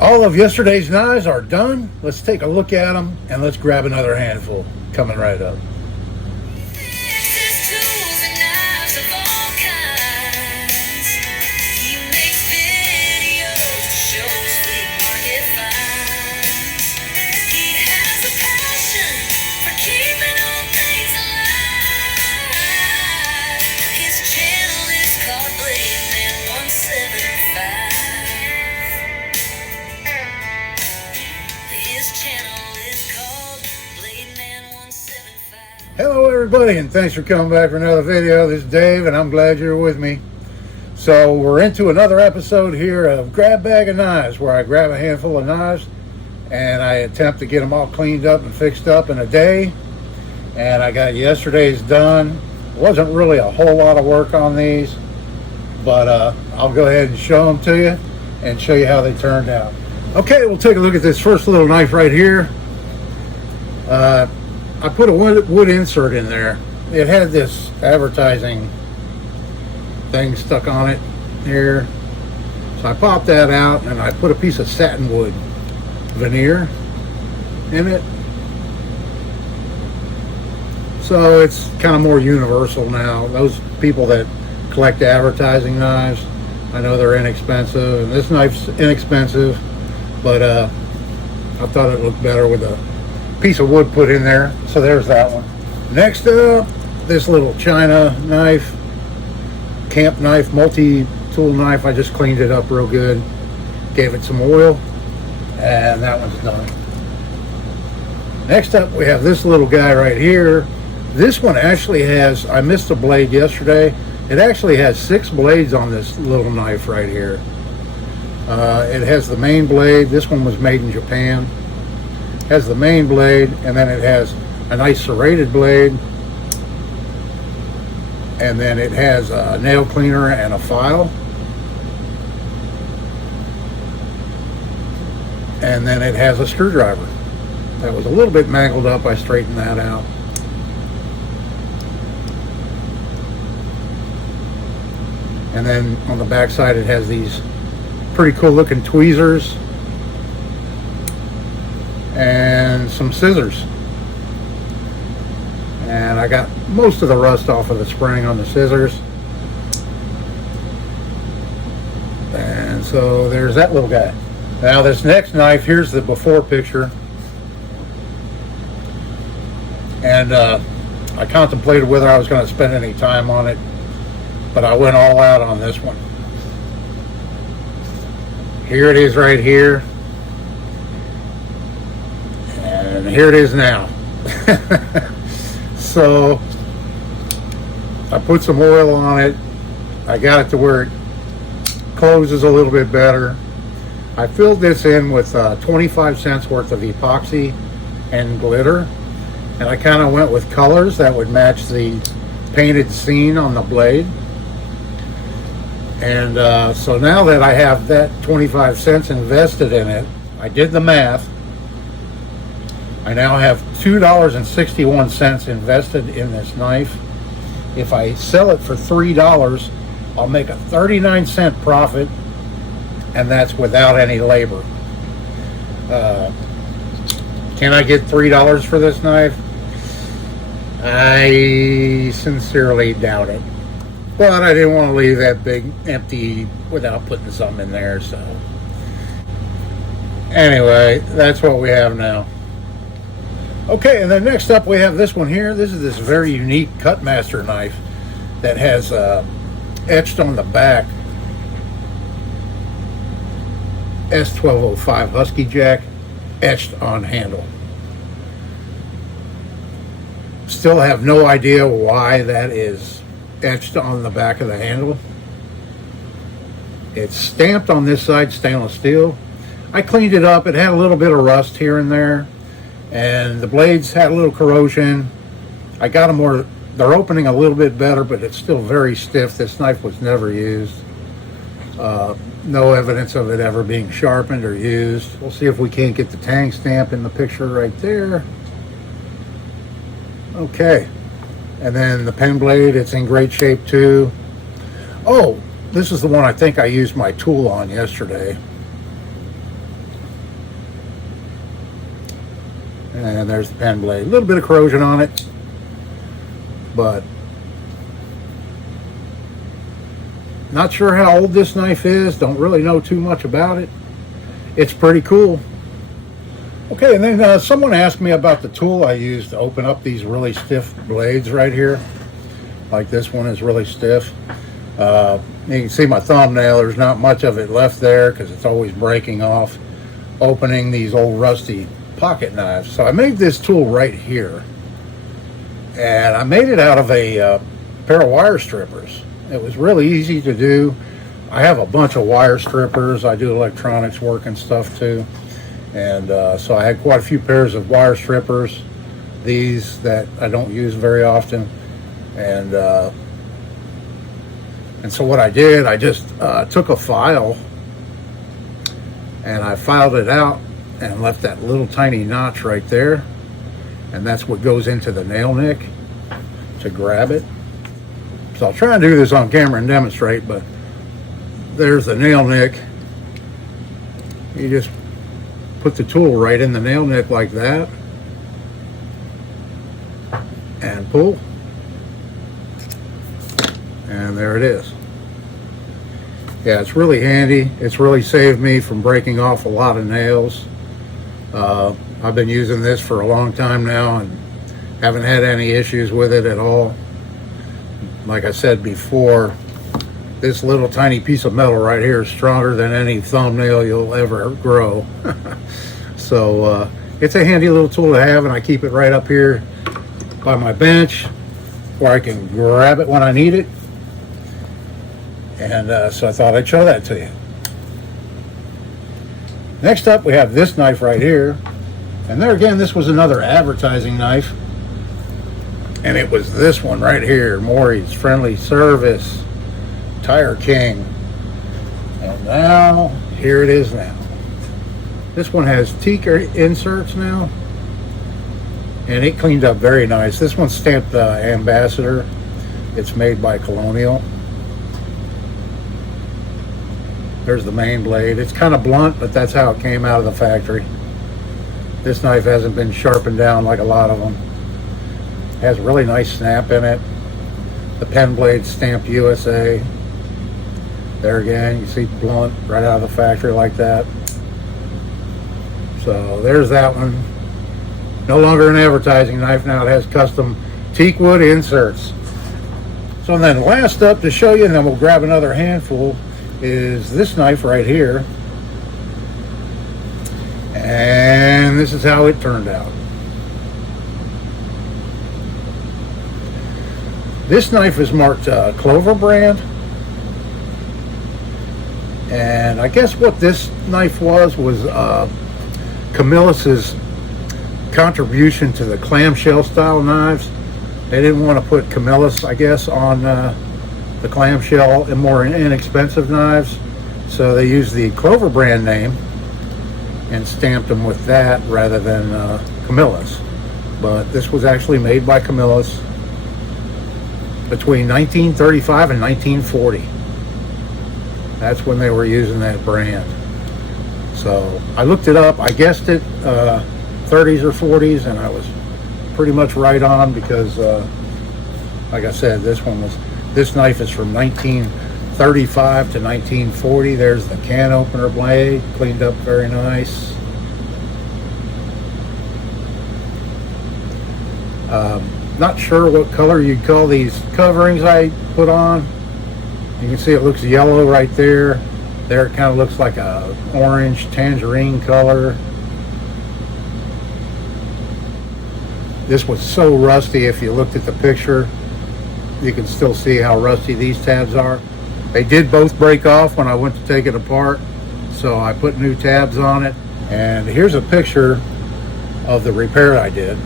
All of yesterday's knives are done. Let's take a look at them and let's grab another handful coming right up. Hello everybody, and thanks for coming back for another video. This is Dave and I'm glad you're with me. So we're into another episode here of Grab Bag of Knives, where I grab a handful of knives and I attempt to get them all cleaned up and fixed up in a day. And I got yesterday's done. It wasn't really a whole lot of work on these, but I'll go ahead and show them to you and show you how they turned out. Okay, we'll take a look at this first little knife right here. I put a wood insert in there. It had this advertising thing stuck on it here. So I popped that out and I put a piece of satin wood veneer in it. So it's kind of more universal now. Those people that collect advertising knives, I know they're inexpensive, and this knife's inexpensive, but I thought it looked better with a piece of wood put in there. So there's that one. Next up, this little China knife, camp knife, multi-tool knife. I just cleaned it up real good, gave it some oil, and that one's done. Next up, we have this little guy right here. This one actually has, I missed a blade yesterday, it actually has 6 blades on this little knife right here. It has the main blade. This one was made in Japan. Has the main blade, and then it has a nice serrated blade, and then it has a nail cleaner and a file, and then it has a screwdriver. That was a little bit mangled up. I straightened that out. And then on the back side it has these pretty cool looking tweezers and some scissors. And I got most of the rust off of the spring on the scissors. And so there's that little guy. Now this next knife, here's the before picture. And I contemplated whether I was going to spend any time on it, but I went all out on this one. Here it is right here. And here it is now. So I put some oil on it. I got it to where it closes a little bit better. I filled this in with 25 cents worth of epoxy and glitter, and I kind of went with colors that would match the painted scene on the blade. And so now that I have that 25 cents invested in it, I did the math. I now have $2.61 invested in this knife. If I sell it for $3, I'll make a 39-cent profit, and that's without any labor. Can I get $3 for this knife? I sincerely doubt it. But I didn't want to leave that big empty without putting something in there, so anyway, that's what we have now. Okay, and then next up we have this one here. This is this very unique Cutmaster knife that has etched on the back S1205 Husky Jack etched on handle. Still have no idea why that is etched on the back of the handle. It's stamped on this side, stainless steel. I cleaned it up. It had a little bit of rust here and there, and the blades had a little corrosion. I got them they're opening a little bit better, but it's still very stiff. This knife was never used. No evidence of it ever being sharpened or used. We'll see if we can't get the tang stamp in the picture right there. Okay, and then the pen blade, it's in great shape too. Oh, this is the one I think I used my tool on yesterday. And there's the pen blade. A little bit of corrosion on it, but not sure how old this knife is. Don't really know too much about it. It's pretty cool. Okay, and then someone asked me about the tool I use to open up these really stiff blades right here. Like this one is really stiff. You can see my thumbnail. There's not much of it left there because it's always breaking off, opening these old rusty pocket knives. So I made this tool right here, and I made it out of a pair of wire strippers. It was really easy to do. I have a bunch of wire strippers. I do electronics work and stuff too. And so I had quite a few pairs of wire strippers, these that I don't use very often. And so what I did, I just took a file and I filed it out and left that little tiny notch right there. And that's what goes into the nail nick to grab it. So I'll try and do this on camera and demonstrate, but there's the nail nick. You just put the tool right in the nail nick like that and pull, and there it is. Yeah, it's really handy. It's really saved me from breaking off a lot of nails. I've been using this for a long time now and haven't had any issues with it at all. Like I said before, this little tiny piece of metal right here is stronger than any thumbnail you'll ever grow. So it's a handy little tool to have, and I keep it right up here by my bench where I can grab it when I need it. And so I thought I'd show that to you. Next up, we have this knife right here. And there again, this was another advertising knife. And it was this one right here, Maury's Friendly Service Tire King. And now, here it is now. This one has teak inserts now. And it cleaned up very nice. This one's stamped Ambassador. It's made by Colonial. There's the main blade. It's kind of blunt, but that's how it came out of the factory. This knife hasn't been sharpened down like a lot of them. It has a really nice snap in it. The pen blade stamped USA. There again, you see blunt right out of the factory like that. So there's that one. No longer an advertising knife now. It has custom teak wood inserts. So then last up to show you, and then we'll grab another handful, is this knife right here. And this is how it turned out. This knife is marked Clover brand. And I guess what this knife was Camillus's contribution to the clamshell style knives. They didn't want to put Camillus, I guess, on the clamshell and more inexpensive knives. So they used the Clover brand name and stamped them with that rather than Camillus. But this was actually made by Camillus between 1935 and 1940. That's when they were using that brand. So I looked it up. I guessed it 30s or 40s, and I was pretty much right on because, like I said, this knife is from 1935 to 1940. There's the can opener blade, cleaned up very nice. Not sure what color you'd call these coverings I put on. You can see it looks yellow right there. There it kind of looks like a orange tangerine color. This was so rusty. If you looked at the picture, you can still see how rusty these tabs are. They did both break off when I went to take it apart, so I put new tabs on it. And here's a picture of the repair I did.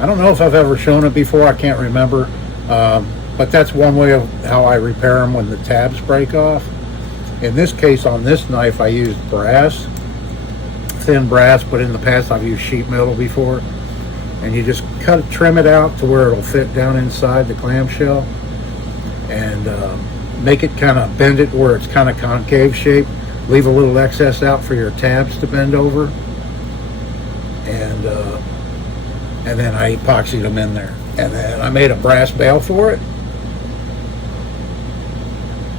I don't know if I've ever shown it before. I can't remember. But that's one way of how I repair them when the tabs break off. In this case, on this knife, I used brass, thin brass, but in the past I've used sheet metal before. And you just trim it out to where it'll fit down inside the clamshell, and make it kind of bend it where it's kind of concave shape. Leave a little excess out for your tabs to bend over. and then I epoxied them in there. And then I made a brass bail for it,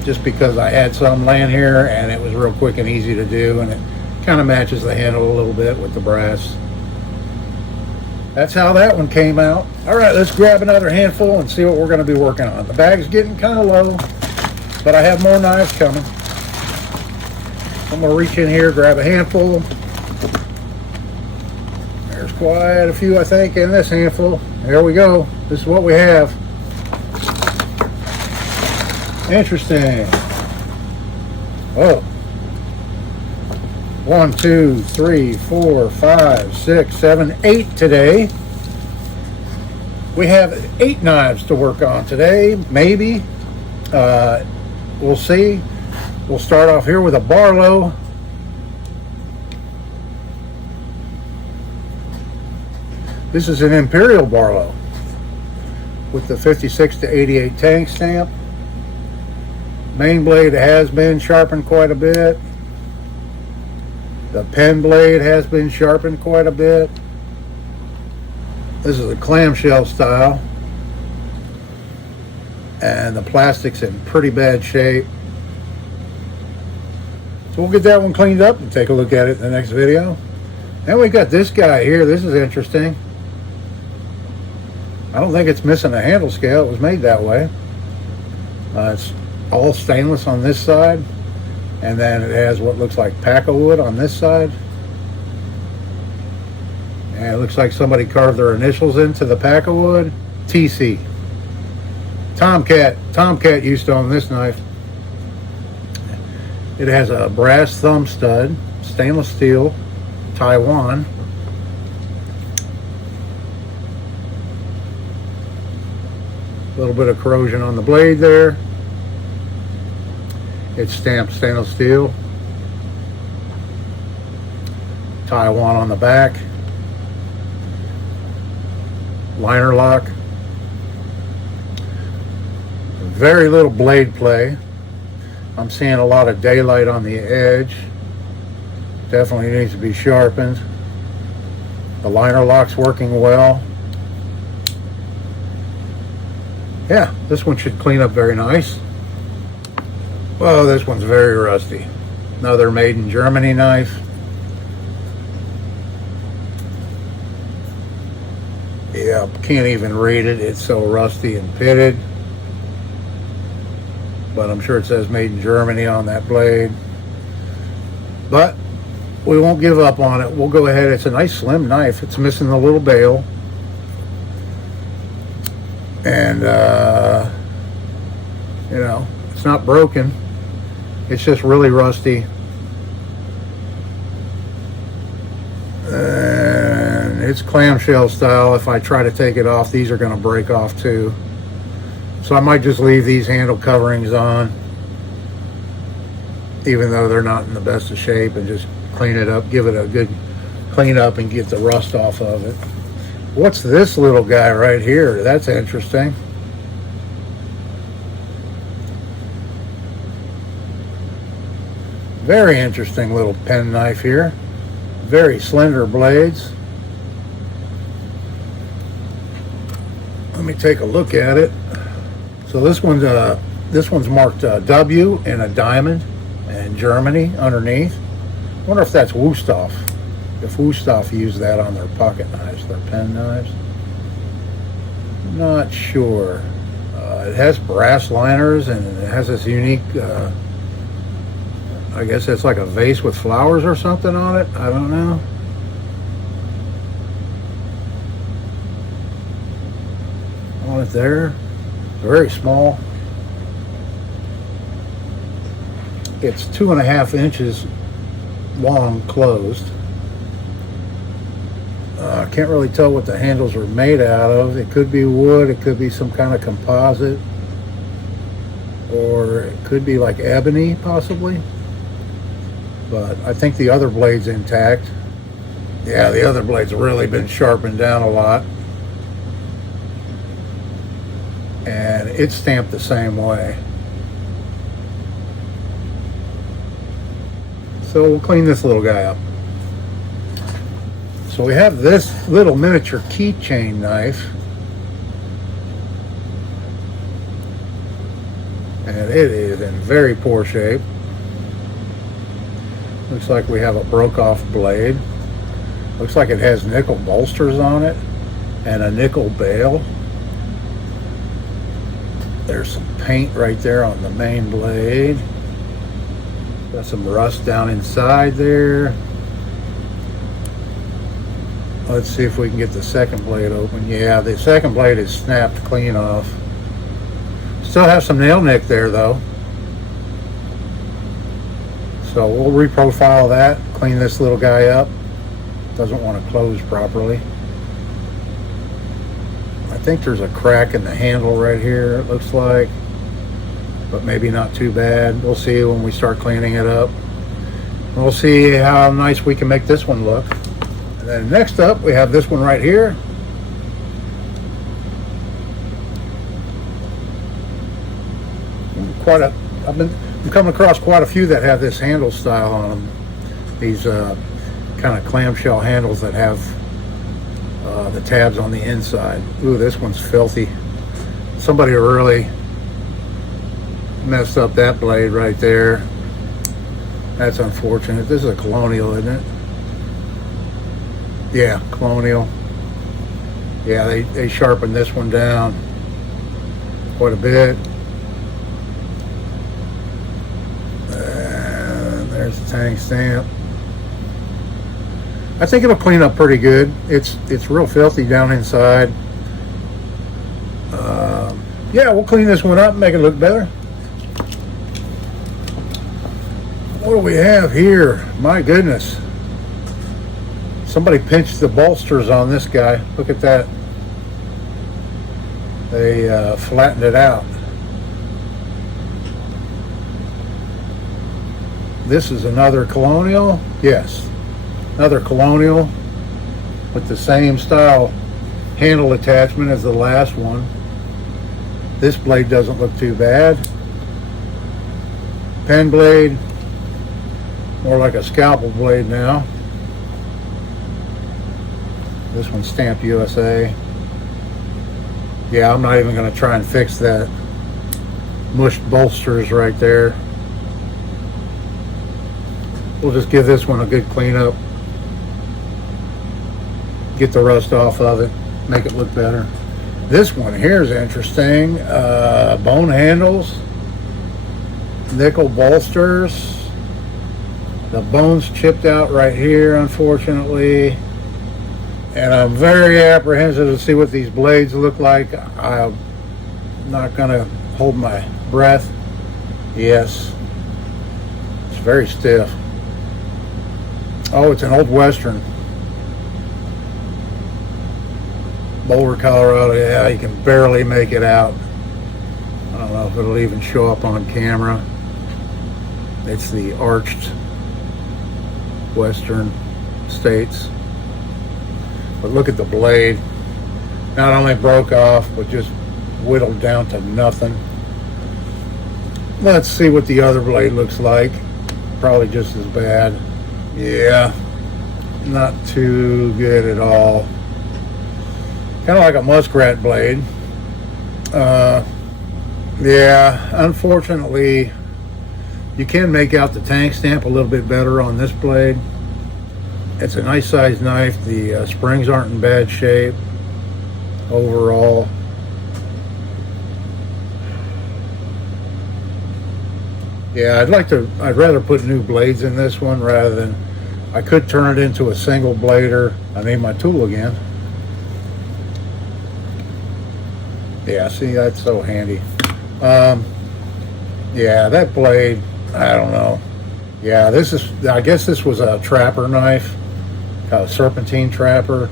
just because I had some laying here and it was real quick and easy to do, and it kind of matches the handle a little bit with the brass. That's how that one came out. All right, let's grab another handful and see what we're going to be working on. The bag's getting kind of low, but I have more knives coming. I'm going to reach in here, grab a handful. There's quite a few, I think, in this handful. There we go. This is what we have. Interesting. Oh. 1, 2, 3, 4, 5, 6, 7, 8 today. We have 8 knives to work on today, maybe. We'll see. We'll start off here with a Barlow. This is an Imperial Barlow with the 56 to 88 tank stamp. Main blade has been sharpened quite a bit. The pen blade has been sharpened quite a bit. This is a clamshell style, and the plastic's in pretty bad shape. So we'll get that one cleaned up and take a look at it in the next video. Then we got this guy here. This is interesting. I don't think it's missing a handle scale. It was made that way. It's all stainless on this side, and then it has what looks like Paco wood on this side. And it looks like somebody carved their initials into the Paco wood. TC. Tomcat used to own this knife. It has a brass thumb stud, stainless steel, Taiwan. A little bit of corrosion on the blade there. It's stamped stainless steel. Taiwan on the back. Liner lock. Very little blade play. I'm seeing a lot of daylight on the edge. Definitely needs to be sharpened. The liner lock's working well. Yeah, this one should clean up very nice. Well, this one's very rusty. Another made in Germany knife. Yeah, can't even read it. It's so rusty and pitted. But I'm sure it says made in Germany on that blade. But we won't give up on it. We'll go ahead. It's a nice slim knife. It's missing the little bail. And, you know, it's not broken. It's just really rusty. And it's clamshell style. If I try to take it off, these are going to break off too. So I might just leave these handle coverings on, even though they're not in the best of shape, and just clean it up, give it a good clean up and get the rust off of it. What's this little guy right here? That's interesting. Very interesting little pen knife here. Very slender blades. Let me take a look at it. So this one's marked W in a diamond and Germany underneath. I wonder if that's Wüsthof. If Wüsthof used that on their pocket knives, their pen knives. Not sure. It has brass liners and it has this unique, I guess it's like a vase with flowers or something on it. I don't know. On it there. Very small. It's 2.5 inches long closed. I can't really tell what the handles are made out of. It could be wood, it could be some kind of composite, or it could be like ebony possibly. But I think the other blade's intact. Yeah, the other blade's really been sharpened down a lot. And it's stamped the same way. So we'll clean this little guy up. So we have this little miniature keychain knife. And it is in very poor shape. Looks like we have a broke off blade. Looks like it has nickel bolsters on it and a nickel bail. There's some paint right there on the main blade. Got some rust down inside there. Let's see if we can get the second blade open. Yeah, the second blade is snapped clean off. Still have some nail nick there though. So we'll reprofile that, clean this little guy up. Doesn't want to close properly. I think there's a crack in the handle right here, it looks like. But maybe not too bad. We'll see when we start cleaning it up. We'll see how nice we can make this one look. And then next up, we have this one right here. I'm coming across quite a few that have this handle style on them. These kind of clamshell handles that have the tabs on the inside. Ooh, this one's filthy. Somebody really messed up that blade right there. That's unfortunate. This is a Colonial, isn't it? Yeah, Colonial. Yeah, they sharpened this one down quite a bit. There's the tank stamp. I think it'll clean up pretty good. It's real filthy down inside. Yeah, we'll clean this one up and make it look better. What do we have here? My goodness. Somebody pinched the bolsters on this guy. Look at that. They flattened it out. This is another Colonial. Yes, another Colonial with the same style handle attachment as the last one. This blade doesn't look too bad. Pen blade, more like a scalpel blade now. This one's stamped USA. Yeah, I'm not even going to try and fix that mushed bolsters right there. We'll just give this one a good cleanup. Get the rust off of it, make it look better. This one here is interesting. Bone handles, nickel bolsters. The bone's chipped out right here, unfortunately. And I'm very apprehensive to see what these blades look like. I'm not gonna hold my breath. Yes, it's very stiff. Oh, it's an old Western. Boulder, Colorado. Yeah, you can barely make it out. I don't know if it'll even show up on camera. It's the arched Western States. But look at the blade. Not only broke off, but just whittled down to nothing. Let's see what the other blade looks like. Probably just as bad. Yeah, not too good at all. Kind of like a muskrat blade. Yeah, unfortunately, you can make out the tank stamp a little bit better on this blade. It's a nice sized knife. The springs aren't in bad shape overall. Yeah, I'd rather put new blades in this one rather than, I could turn it into a single blader. I need my tool again. Yeah, see, that's so handy. Yeah, that blade, I don't know. Yeah, I guess this was a trapper knife, a serpentine trapper.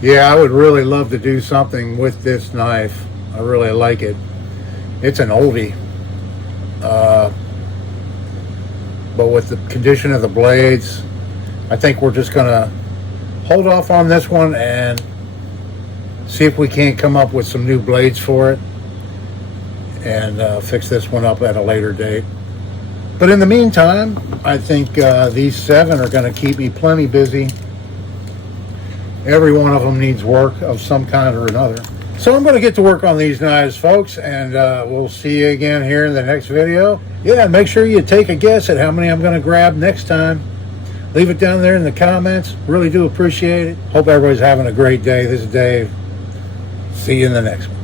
Yeah, I would really love to do something with this knife. I really like it. It's an oldie. But with the condition of the blades, I think we're just gonna hold off on this one and see if we can't come up with some new blades for it and fix this one up at a later date. But in the meantime, I think these 7 are going to keep me plenty busy Every one of them needs work of some kind or another. So I'm going to get to work on these knives, folks, and we'll see you again here in the next video. Yeah, make sure you take a guess at how many I'm going to grab next time. Leave it down there in the comments. Really do appreciate it. Hope everybody's having a great day. This is Dave. See you in the next one.